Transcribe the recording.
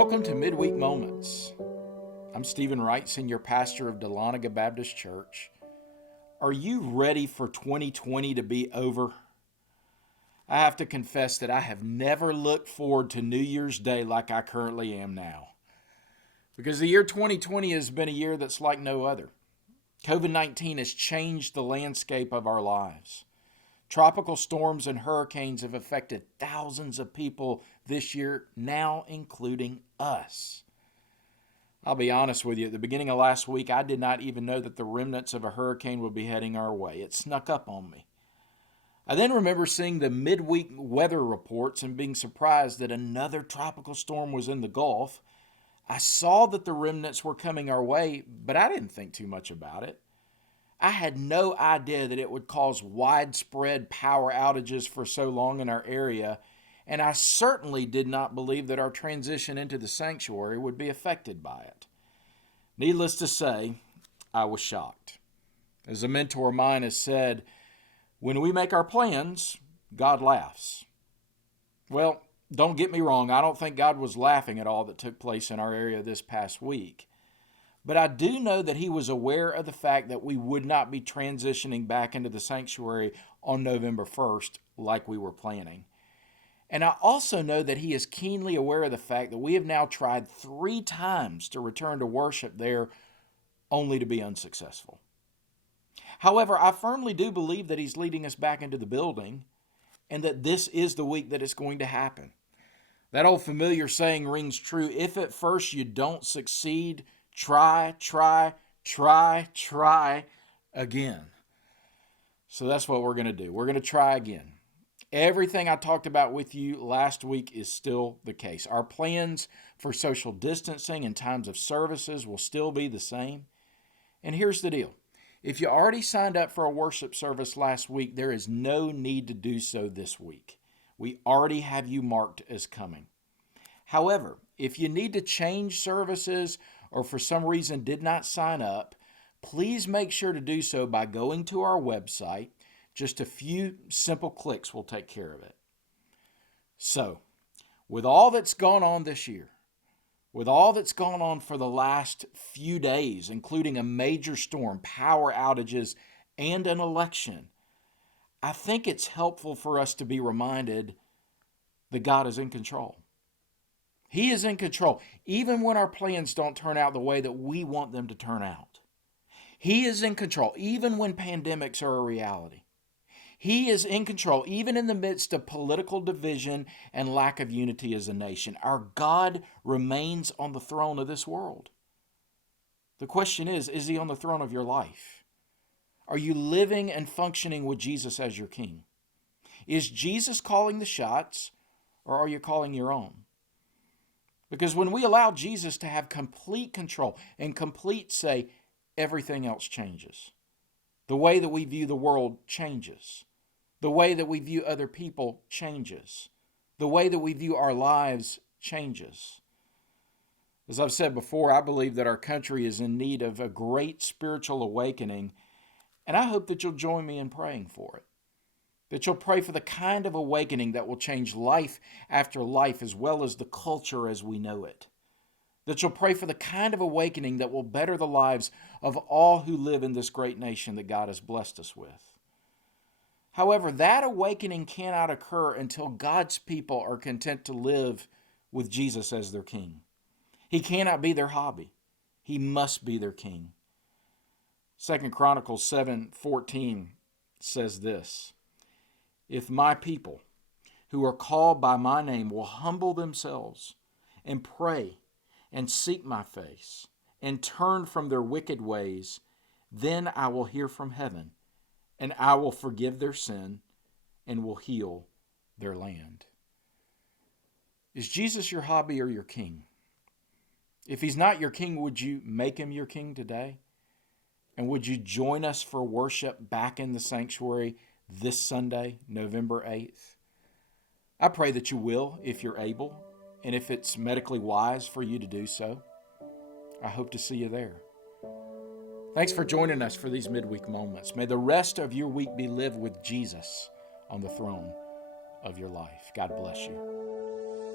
Welcome to Midweek Moments. I'm Stephen Wright, Senior Pastor of Dahlonega Baptist Church. Are you ready for 2020 to be over? I have to confess that I have never looked forward to New Year's Day like I currently am now. Because the year 2020 has been a year that's like no other. COVID-19 has changed the landscape of our lives. Tropical storms and hurricanes have affected thousands of people this year, now including us. I'll be honest with you, at the beginning of last week, I did not even know that the remnants of a hurricane would be heading our way. It snuck up on me. I then remember seeing the midweek weather reports and being surprised that another tropical storm was in the Gulf. I saw that the remnants were coming our way, but I didn't think too much about it. I had no idea that it would cause widespread power outages for so long in our area, and I certainly did not believe that our transition into the sanctuary would be affected by it. Needless to say, I was shocked. As a mentor of mine has said, when we make our plans, God laughs. Well, don't get me wrong, I don't think God was laughing at all that took place in our area this past week. But I do know that he was aware of the fact that we would not be transitioning back into the sanctuary on November 1st like we were planning. And I also know that he is keenly aware of the fact that we have now tried 3 times to return to worship there only to be unsuccessful. However, I firmly do believe that he's leading us back into the building and that this is the week that it's going to happen. That old familiar saying rings true. If at first you don't succeed, try again. So that's what we're going to do. We're going to try again. Everything I talked about with you last week is still the case. Our plans for social distancing and times of services will still be the same. And here's the deal. If you already signed up for a worship service last week, there is no need to do so this week. We already have you marked as coming. However, if you need to change services or for some reason did not sign up, please make sure to do so by going to our website. Just a few simple clicks will take care of it. So, with all that's gone on this year, with all that's gone on for the last few days, including a major storm, power outages, and an election, I think it's helpful for us to be reminded that God is in control. He is in control, even when our plans don't turn out the way that we want them to turn out. He is in control, even when pandemics are a reality. He is in control, even in the midst of political division and lack of unity as a nation. Our God remains on the throne of this world. The question is he on the throne of your life? Are you living and functioning with Jesus as your king? Is Jesus calling the shots, or are you calling your own? Because when we allow Jesus to have complete control and complete say, everything else changes. The way that we view the world changes. The way that we view other people changes. The way that we view our lives changes. As I've said before, I believe that our country is in need of a great spiritual awakening, and I hope that you'll join me in praying for it. That you'll pray for the kind of awakening that will change life after life as well as the culture as we know it. That you'll pray for the kind of awakening that will better the lives of all who live in this great nation that God has blessed us with. However, that awakening cannot occur until God's people are content to live with Jesus as their king. He cannot be their hobby. He must be their king. 2 Chronicles 7:14 says this, "If my people who are called by my name will humble themselves and pray and seek my face and turn from their wicked ways, then I will hear from heaven and I will forgive their sin and will heal their land." Is Jesus your hobby or your king? If he's not your king, would you make him your king today? And would you join us for worship back in the sanctuary this Sunday, November 8th? I pray that you will if you're able, and if it's medically wise for you to do so. I hope to see you there. Thanks for joining us for these midweek moments. May the rest of your week be lived with Jesus on the throne of your life. God bless you.